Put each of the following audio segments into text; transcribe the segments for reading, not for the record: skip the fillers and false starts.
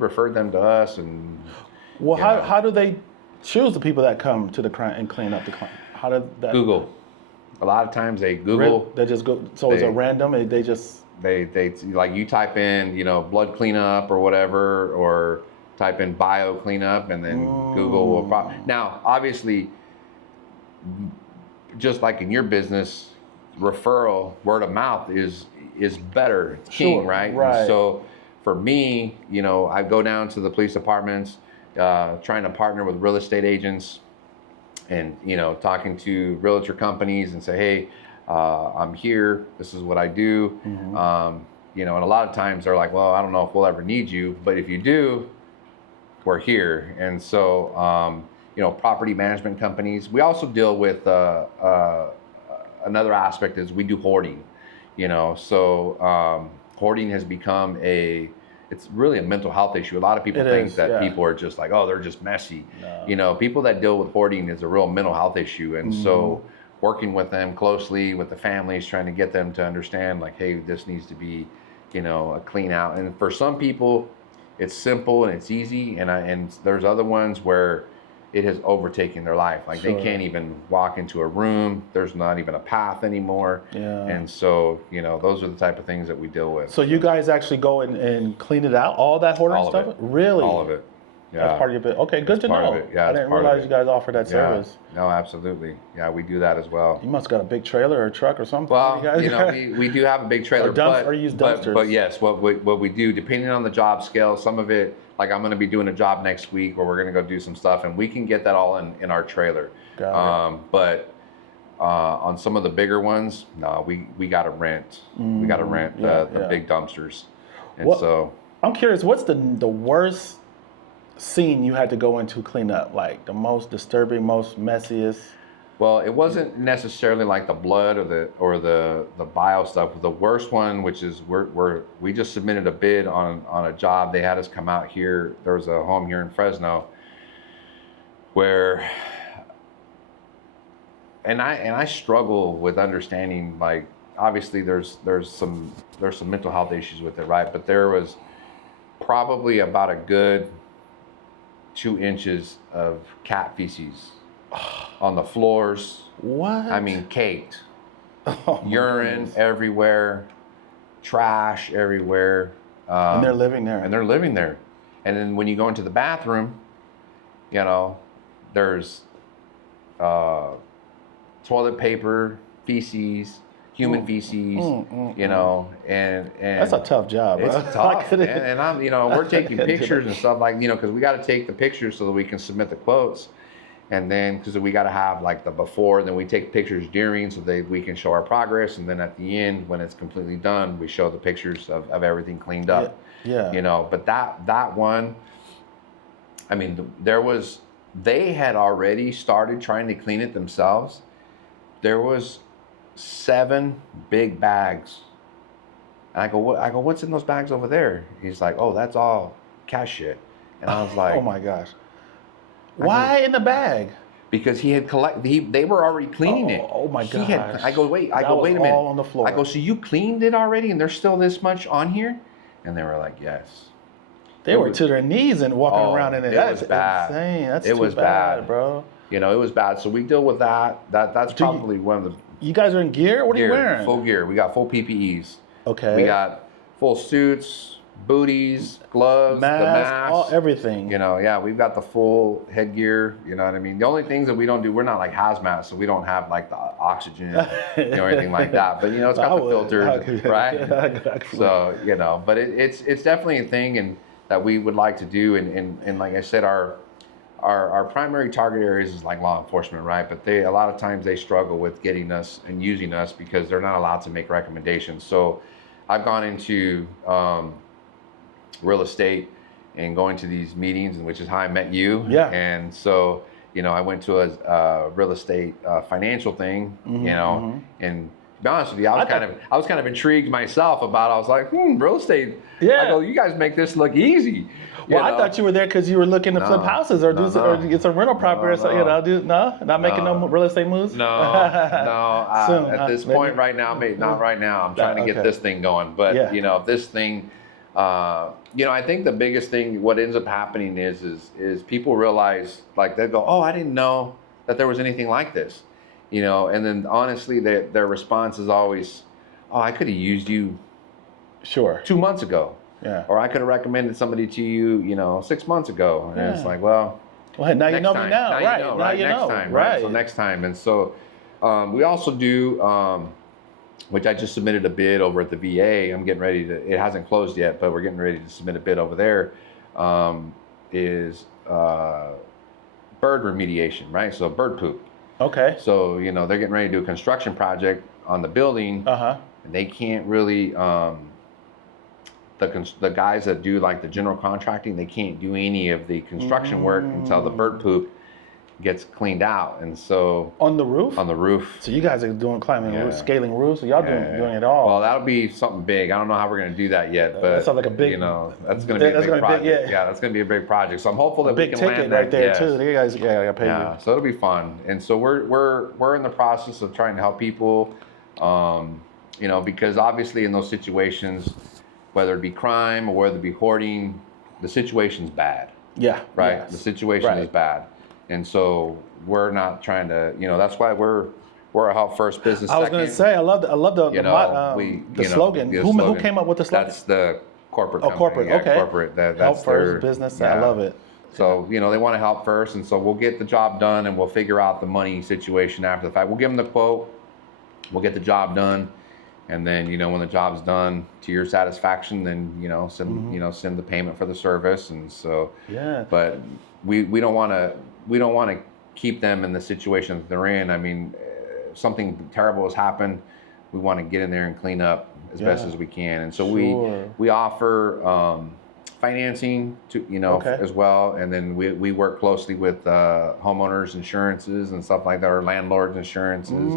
referred them to us, and Well, how do they choose the people that come to the client and clean up the client? How did that? Google. A lot of times they Google. They just go. So it's a random. They just. They like you type in, blood cleanup or whatever, or type in bio cleanup, and then Google will now obviously, just like in your business, referral, word of mouth is better. It's king, right? Right. And so for me, I go down to the police departments, trying to partner with real estate agents, and talking to realtor companies and say, hey, I'm here, this is what I do. And a lot of times they're like, well, I don't know if we'll ever need you, but if you do, we're here. And so property management companies. We also deal with another aspect is we do hoarding. So hoarding has become it's really a mental health issue. A lot of people think that people are just like, oh, they're just messy. No. People that deal with hoarding is a real mental health issue. And so working with them closely, with the families, trying to get them to understand, like, hey, this needs to be, a clean out. And for some people, it's simple and it's easy. And there's other ones where it has overtaken their life. Like they can't even walk into a room. There's not even a path anymore. Yeah. And so, those are the type of things that we deal with. So you guys actually go and clean it out, all that hoarding stuff? Really? All of it. Yeah. That's part of your bit. Okay, good to know. Yeah, I didn't realize you guys offer that service. No, absolutely. Yeah, we do that as well. You must got a big trailer or a truck or something. Well, we do have a big trailer, or use dumpsters. But yes, what we do, depending on the job scale, some of it, like I'm going to be doing a job next week where we're going to go do some stuff, and we can get that all in our trailer. Got it. But on some of the bigger ones, no, we got to rent. We got to rent the big dumpsters. And so I'm curious, what's the worst scene you had to go into clean up, like the most disturbing, most messiest? Well, it wasn't necessarily like the blood or the bio stuff. The worst one, which is we just submitted a bid on a job. They had us come out here. There was a home here in Fresno where, and I struggle with understanding, like, obviously there's some mental health issues with it, right? But there was probably about a good 2 inches of cat feces on the floors. What? I mean, caked. Urine everywhere, trash everywhere. And they're living there. And then when you go into the bathroom, there's toilet paper, feces, human feces, and that's a tough job. It's tough, and I'm, we're taking pictures and stuff like, because we got to take the pictures so that we can submit the quotes, and then because we got to have like the before, then we take pictures during so that we can show our progress, and then at the end when it's completely done, we show the pictures of everything cleaned up. Yeah. But that one, I mean, they had already started trying to clean it themselves. There was 7 big bags. And I go, what's in those bags over there? He's like, oh, that's all cat shit. And I was like, oh my gosh. Why in the bag? Because he had they were already cleaning it. Oh my gosh. I go, wait a minute. All on the floor. I go, so you cleaned it already and there's still this much on here? And they were like, yes. They were to their knees and walking around in it. That's bad. Insane. That's it was bad, bro. It was bad. So we deal with that. That's probably one of the. You guys are in gear? What are you wearing? Full gear. We got full PPEs. Okay. We got full suits, booties, gloves, masks, everything. We've got the full headgear. You know what I mean? The only things that we don't do, we're not like hazmat, so we don't have like the oxygen, or anything like that. But it's got the filters, right? So but it's definitely a thing, and that we would like to do, and like I said, our primary target areas is like law enforcement, right? But a lot of times they struggle with getting us and using us because they're not allowed to make recommendations. So I've gone into real estate and going to these meetings, which is how I met you. Yeah. And so, I went to a real estate financial thing, and to be honest with you, I was kind of intrigued myself about it. I was like, real estate. Yeah. I go, you guys make this look easy. Well, I thought you were there because you were looking to flip houses or get some rental property or something. Not making no real estate moves. No. Soon, at this point, right now, not right now. I'm trying to get this thing going. But if this thing I think the biggest thing, what ends up happening is people realize, like, they go, oh, I didn't know that there was anything like this, and then honestly, their response is always, oh, I could have used you Sure. 2 months ago. Yeah. Or I could have recommended somebody to you, 6 months ago. And it's like, well, hey, now you know me now, Now right? you know, Now right? you Next know, time, right? So next time. And so we also do, which I just submitted a bid over at the VA. I'm getting ready to, it hasn't closed yet, but we're getting ready to submit a bid over there, is bird remediation, right? So bird poop. Okay. So, they're getting ready to do a construction project on the building. And they can't really, the guys that do like the general contracting, they can't do any of the construction work until the bird poop gets cleaned out. And so on the roof? On the roof. So you guys are doing climbing roofs, scaling roofs, so y'all doing it all. Well, that'll be something big. I don't know how we're going to do that yet, but that sounds like a big, that's going to be a big project. Yeah, that's going to be a big project. So I'm hopeful that we can land that. Big ticket right there too. You guys gotta pay you. So it'll be fun. And so we're in the process of trying to help people, because obviously in those situations, whether it be crime or whether it be hoarding, the situation's bad. Yeah. Right? Yes. The situation is bad. And so we're not trying to, that's why we're a help first business. I was going to say, I love the slogan. Who came up with the slogan? That's the corporate company. Corporate, okay. Corporate. That's help first business. I love it. So, they want to help first. And so we'll get the job done and we'll figure out the money situation after the fact. We'll give them the quote. We'll get the job done. And then, when the job's done to your satisfaction, then, send the payment for the service. And so, but we don't want to keep them in the situation that they're in. I mean, something terrible has happened. We want to get in there and clean up as best as we can. And so we offer financing to, as well. And then we work closely with homeowners insurances and stuff like that, or landlords insurances.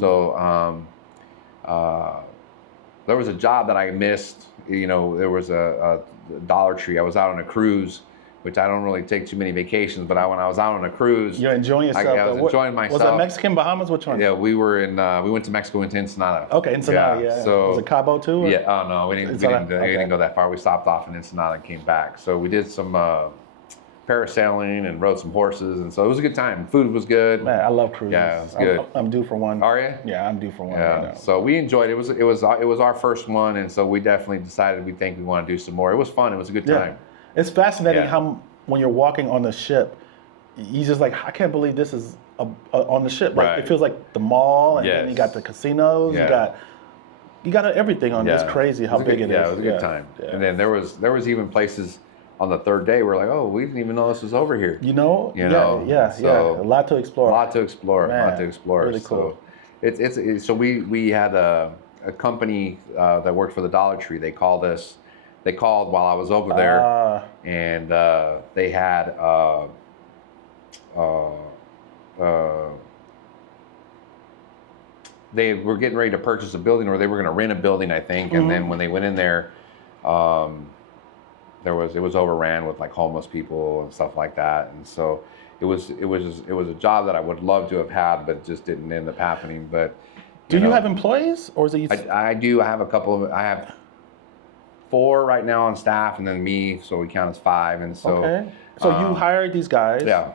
So, there was a job that I missed. There was a Dollar Tree. I was out on a cruise, which I don't really take too many vacations, but when I was out on a cruise, you're enjoying yourself. I was enjoying myself. Was it Mexican, Bahamas? Which one? Yeah, we went to Mexico, went to Ensenada. Okay, Ensenada. Yeah. So was it Cabo too? Or? Yeah. Oh no, we didn't go that far. We stopped off in Ensenada and came back. So we did some parasailing and rode some horses, and so it was a good time. Food was good. Man, I love cruises. Yeah, it's good. I'm due for one. Are you? Yeah, I'm due for one. Yeah. Right now. So we enjoyed it. It was our first one, and so we definitely decided we want to do some more. It was fun. It was a good time. It's fascinating how when you're walking on the ship, you just like, I can't believe this is on the ship. Like, it feels like the mall, and then you got the casinos. You got everything on. It's crazy how big it is. Yeah, it was a good time. Yeah. And then there was even places on the third day we're like, oh, we didn't even know this was over here. Yeah. A lot to explore. Really cool. So it's so we had a company that worked for the Dollar Tree. They called while I was over there, and they had they were getting ready to purchase a building, or they were going to rent a building, I think. And then when they went in there, it was overran with like homeless people and stuff like that. And so it was a job that I would love to have had, but it just didn't end up happening. But do you have employees, or is it? I do. I have 4 right now on staff, and then me, so we count as 5. And so so you hired these guys. Yeah.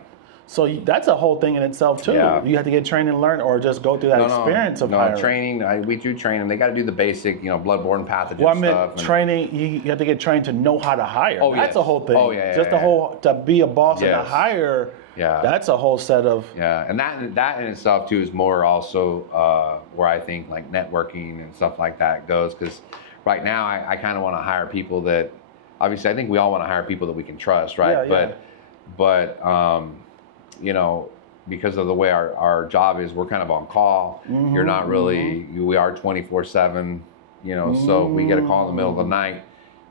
So that's a whole thing in itself too. Yeah. You have to get trained and learn, or just go through that experience of hiring. Training. We do train them. They got to do the basic, bloodborne pathogen stuff. Well, I meant training. You have to get trained to know how to hire. Oh, that's a whole thing. Oh yeah. Just to be a boss and to hire. Yeah. That's a whole set of. Yeah, and that in itself too is more also where I think like networking and stuff like that goes, because right now I kind of want to hire people that, obviously I think we all want to hire people that we can trust, right? Yeah, but because of the way our job is, we're kind of on call. You're not really, we are 24/7, so we get a call in the middle of the night.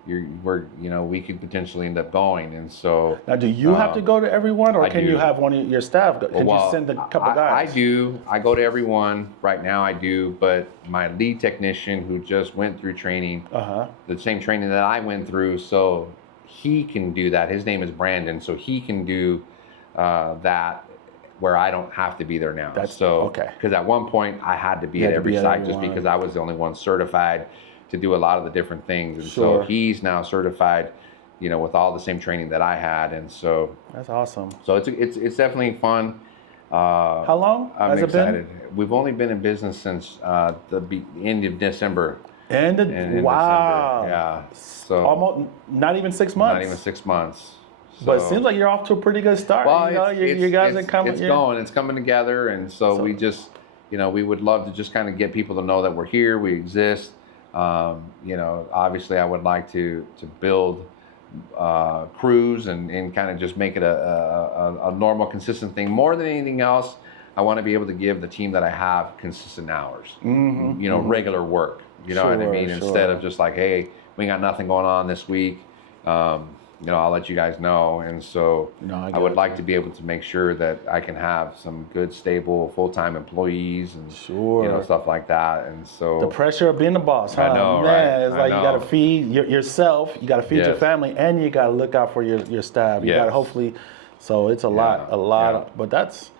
We could potentially end up going. And so now, do you have to go to everyone, or can you have one of your staff? Can you send a couple guys? I do. I go to everyone right now. I do, but my lead technician, who just went through training, the same training that I went through, so he can do that. His name is Brandon, so he can do that where I don't have to be there now. That's okay. Because at one point I had to be at every site just because I was the only one certified. to do a lot of the different things. And Sure. so he's now certified, with all the same training that I had. And so that's awesome. So it's definitely fun. How long I'm has excited. it been? We've only been in business since the end of December. And wow. December. Yeah. So almost not even 6 months. Not even 6 months. So, but it seems like you're off to a pretty good start. Well, you guys are coming. It's coming together, and so we just, we would love to just kind of get people to know that we're here, we exist. Obviously, I would like to build crews and kind of just make it a normal, consistent thing. More than anything else, I want to be able to give the team that I have consistent hours. Regular work. You know what I mean? Instead of just like, hey, we got nothing going on this week. I'll let you guys know. And so I would like to be able to make sure that I can have some good, stable, full-time employees and stuff like that. And so the pressure of being the boss, huh? I know, man, right? It's like you got to feed yourself, you got to feed your family, and you got to look out for your staff. You got to hopefully. So it's a lot. But that's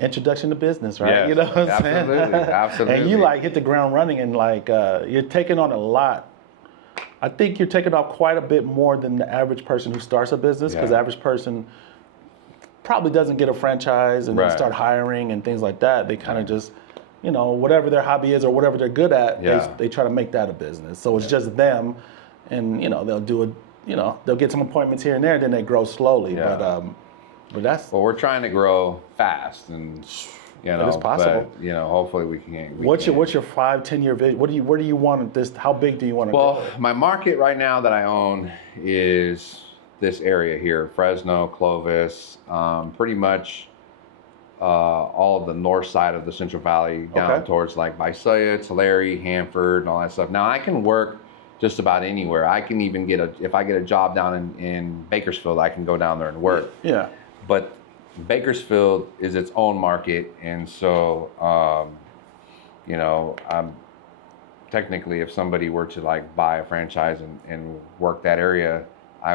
introduction to business, right? Yes, you know what I'm saying? Absolutely. And you hit the ground running, and you're taking on a lot. I think you're taking off quite a bit more than the average person who starts a business, because the average person probably doesn't get a franchise and then start hiring and things like that. They kind of just, whatever their hobby is or whatever they're good at, they try to make that a business. So it's just them, and they'll do it. They'll get some appointments here and there, then they grow slowly. Yeah. But that's we're trying to grow fast, and it's possible. But, hopefully we can. What's your 5-10 year vision? Where do you want this? How big do you want to go? Well, my market right now that I own is this area here: Fresno, Clovis, pretty much all of the north side of the Central Valley, down towards like Visalia, Tulare, Hanford, and all that stuff. Now I can work just about anywhere. I can even if I get a job down in Bakersfield, I can go down there and work. Yeah. But Bakersfield is its own market, and so I'm technically, if somebody were to buy a franchise and work that area,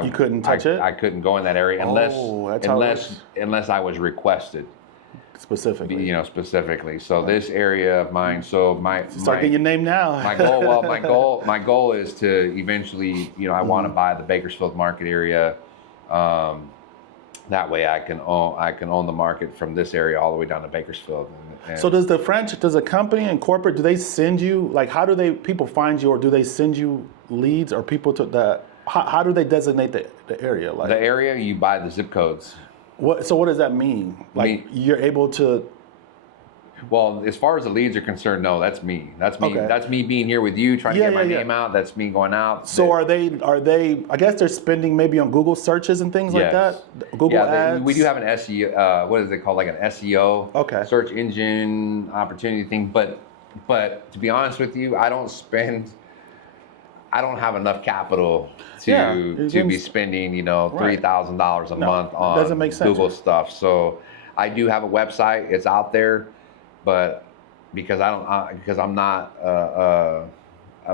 you couldn't touch it. I couldn't go in that area unless I was requested specifically. Specifically. So this area of mine. So getting your name now. My goal is to eventually, I want to buy the Bakersfield market area. That way I can own the market from this area all the way down to Bakersfield. So does a company and corporate, do they send you, how do people find you, or do they send you leads or people to that? How do they designate the area? The area, you buy the zip codes. So what does that mean? You're able to. Well, as far as the leads are concerned, no, that's me. That's me. Okay. That's me being here with you, trying to get my name out. That's me going out. So are they? I guess they're spending maybe on Google searches and things like that. Google ads. We do have an SEO. What is it called? Like an SEO. Search engine opportunity thing. But to be honest with you, I don't have enough capital to be spending, $3,000 a month on doesn't make sense. Google stuff. So I do have a website. It's out there. But because I'm not a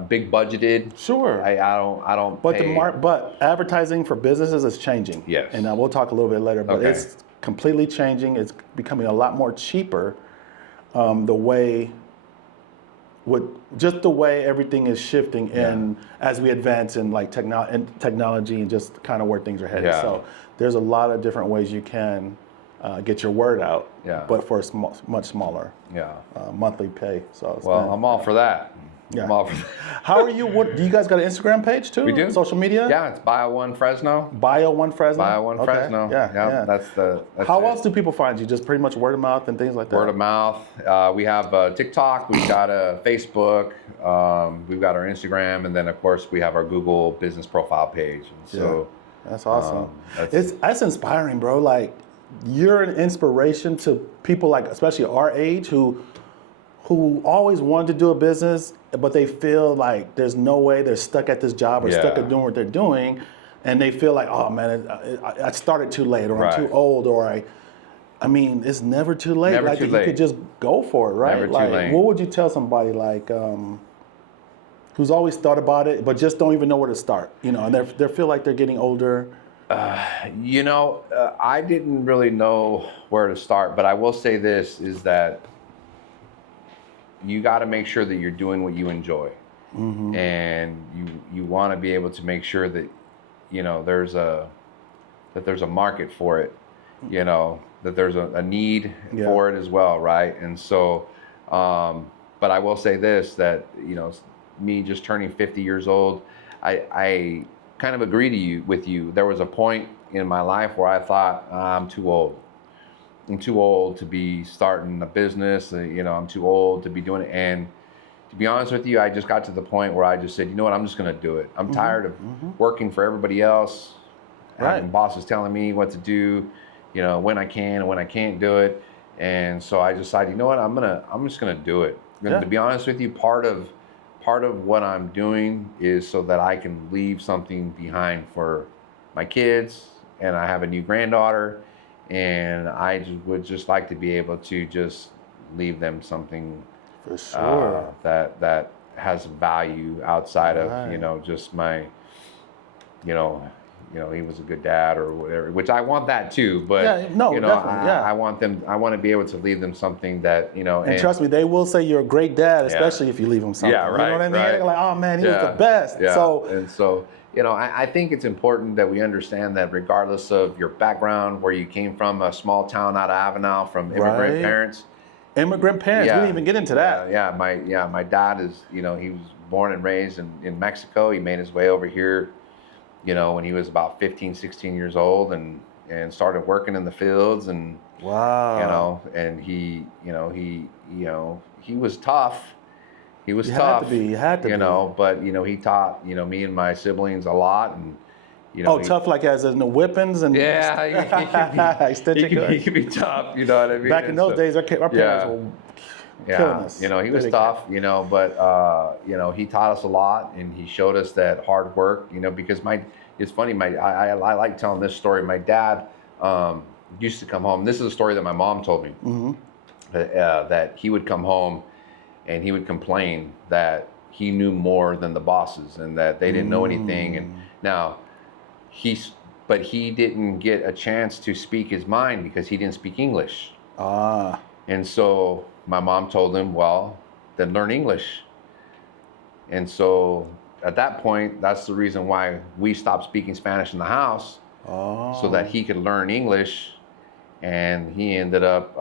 big budgeted. Sure. I don't. But pay. But advertising for businesses is changing. Yes. And we'll talk a little bit later. But it's completely changing. It's becoming a lot more cheaper. The way everything is shifting, and as we advance in technology and just kind of where things are headed. Yeah. So there's a lot of different ways you can get your word out, but for a much smaller monthly pay. So I'm all for that. Yeah. I'm all for that. How are you? Do you guys got an Instagram page too? We do. Social media? Yeah, it's Bio-One Fresno. Bio-One Fresno. Bio-One Fresno. Yeah. That's How else do people find you? Just pretty much word of mouth and things like that. Word of mouth. We have TikTok. We've got a Facebook. We've got our Instagram, and then of course we have our Google business profile page. And so that's awesome. That's inspiring, bro. You're an inspiration to people especially our age who always wanted to do a business, but they feel like there's no way, they're stuck at this job or stuck at doing what they're doing, and they feel like, oh man, I started too late, or I'm too old, or I mean, it's never too late. Never too late. You could just go for it, right? Never too late. What would you tell somebody who's always thought about it, but just don't even know where to start, and they feel like they're getting older? I didn't really know where to start, but I will say this is that you got to make sure that you're doing what you enjoy. and you want to be able to make sure that there's a market for it, that there's a need for it as well, right? And so, but I will say this, that me just turning 50 years old, I kind of agree with you. There was a point in my life where I thought, I'm too old. I'm too old to be starting a business. I'm too old to be doing it. And to be honest with you, I just got to the point where I just said, you know what, I'm just going to do it. I'm tired of working for everybody else, having bosses telling me what to do, when I can and when I can't do it. And so I decided, you know what, I'm just gonna do it. And to be honest with you, part of what I'm doing is so that I can leave something behind for my kids, and I have a new granddaughter, and I would just like to be able to just leave them something for sure that has value outside of just my he was a good dad or whatever, which I want that too. But definitely, I want to be able to leave them something that And trust me, they will say you're a great dad, especially if you leave them something. Yeah, right. You know what I mean? Right. They're like, oh man, he was the best. Yeah. So I think it's important that we understand that regardless of your background, where you came from, a small town out of Avenal, from immigrant parents. Immigrant parents. We didn't even get into that. My dad is, he was born and raised in Mexico. He made his way over here, when he was about 15, 16 years old, and started working in the fields, and and he was tough. He was tough. He had to be. But he taught me and my siblings a lot, and tough like as in the whippings and he could be tough. You know what I mean? Back in those days, our parents were killing us. He was tough. But he taught us a lot, and he showed us that hard work. Because it's funny. I like telling this story. My dad used to come home. This is a story that my mom told me. That he would come home, and he would complain that he knew more than the bosses, and that they didn't know anything. And now, but he didn't get a chance to speak his mind because he didn't speak English. And so my mom told him, well, then learn English. And so at that point, that's the reason why we stopped speaking Spanish in the house, so that he could learn English. And he ended up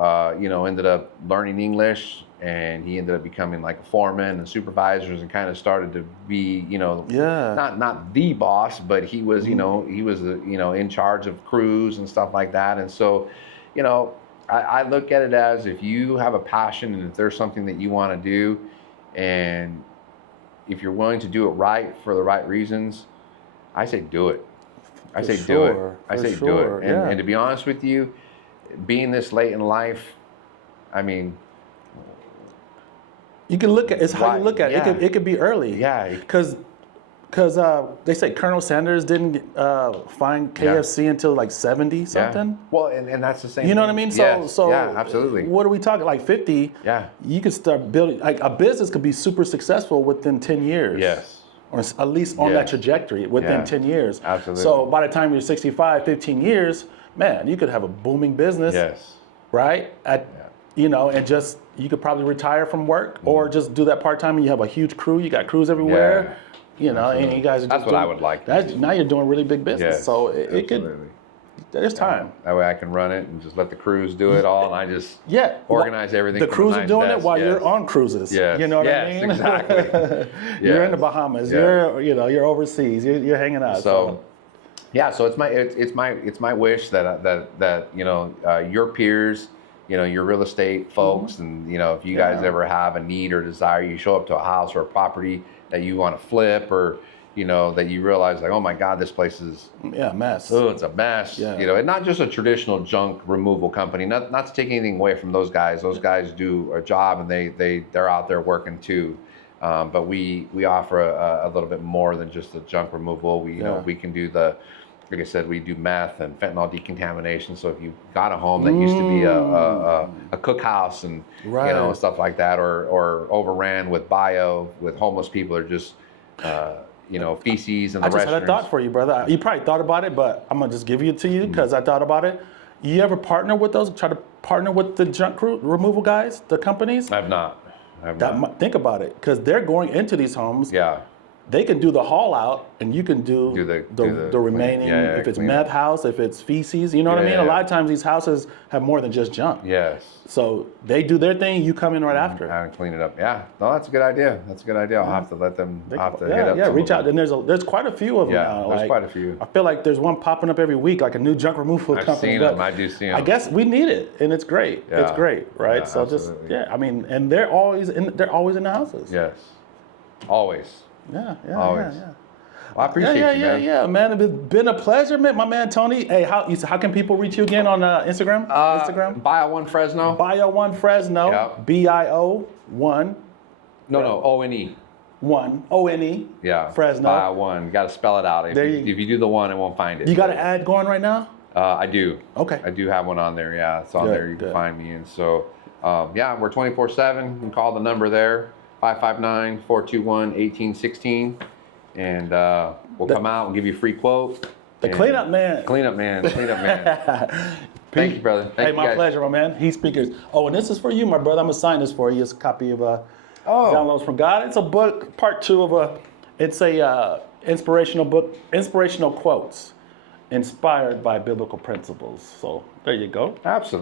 learning English, and he ended up becoming like a foreman and supervisors, and kind of started to be, not the boss, but he was, he was, in charge of crews and stuff like that. And so, I look at it as, if you have a passion and if there's something that you want to do, and if you're willing to do it right for the right reasons, I say do it. I say do it. And to be honest with you, being this late in life, I mean, you can look at it's how you look at it. It could be early. Yeah. Because they say Colonel Sanders didn't find KFC until like 70 something. Yeah. Well, and that's the same. You know thing. what I mean? Yes. So absolutely. What are we talking, like 50? Yeah. You could start building, like a business could be super successful within 10 years. Yes. Or at least on that trajectory within 10 years. Absolutely. So by the time you're 65, 15 years, man, you could have a booming business. Yes. Right? And just, you could probably retire from work or just do that part-time, and you have a huge crew. You got crews everywhere. And you guys are just That's what I would like. Now you're doing really big business. Yes, so it could, there's time. That way I can run it and just let the crews do it all, and I just organize everything. The crews are doing it while you're on cruises. Yes. You know what I mean? Exactly. You're in the Bahamas. You're you're overseas. You're hanging out. So it's my wish that your peers, your real estate folks, and if you guys ever have a need or desire, you show up to a house or a property that you want to flip, or that you realize, like, oh my God, this place is a mess. Oh, it's a mess. Yeah. And not just a traditional junk removal company. Not to take anything away from those guys. Those guys do a job, and they're out there working too. But we offer a little bit more than just the junk removal. We can do like I said, we do meth and fentanyl decontamination. So if you got a home that used to be a cookhouse and stuff like that, or overran with with homeless people, or just feces in the restrooms. I just had a thought for you, brother. You probably thought about it, but I'm gonna just give it to you because I thought about it. You ever partner with those? Try to partner with the junk removal guys, the companies? I've not. have not. Think about it, because they're going into these homes. Yeah. They can do the haul out, and you can do the remaining, if it's meth house, if it's feces, you know what I mean? A lot of times these houses have more than just junk. Yes. So they do their thing, you come in right after. And clean it up. Yeah. No, that's a good idea. That's a good idea. I'll have to let them, hit up. Yeah, reach out. And there's quite a few of them now. There's quite a few. I feel like there's one popping up every week, like a new junk removal company. I've seen them. I do see them. I guess we need it, and it's great. Yeah. It's great, right? Yeah, so absolutely. I mean, and they're always in the houses. Yes. Always. Yeah. Always. Well, I appreciate you, man. Yeah, man. It's been a pleasure, man. My man Tony. Hey, how can people reach you again on Instagram? Bio-One Fresno. Bio-One Fresno. Yep. BIO1. No, O-N-E. 1 O-N-E. Yeah. Fresno. Bio-One. You got to spell it out. If you do the one, it won't find it. You got an ad going right now? I do. Okay. I do have one on there. Yeah, it's on there. You can find me. And so, we're 24/7. You can call the number there, 559-421-1816. And we'll come out and give you a free quote. The cleanup man. Cleanup man. Thank you, brother. Thank you, my pleasure, my man. Heat speakers. Oh, and this is for you, my brother. I'm gonna sign this for you. It's a copy of Downloads from God. It's a book, part 2 of it's a inspirational book, inspirational quotes, inspired by biblical principles. So there you go. Absolutely.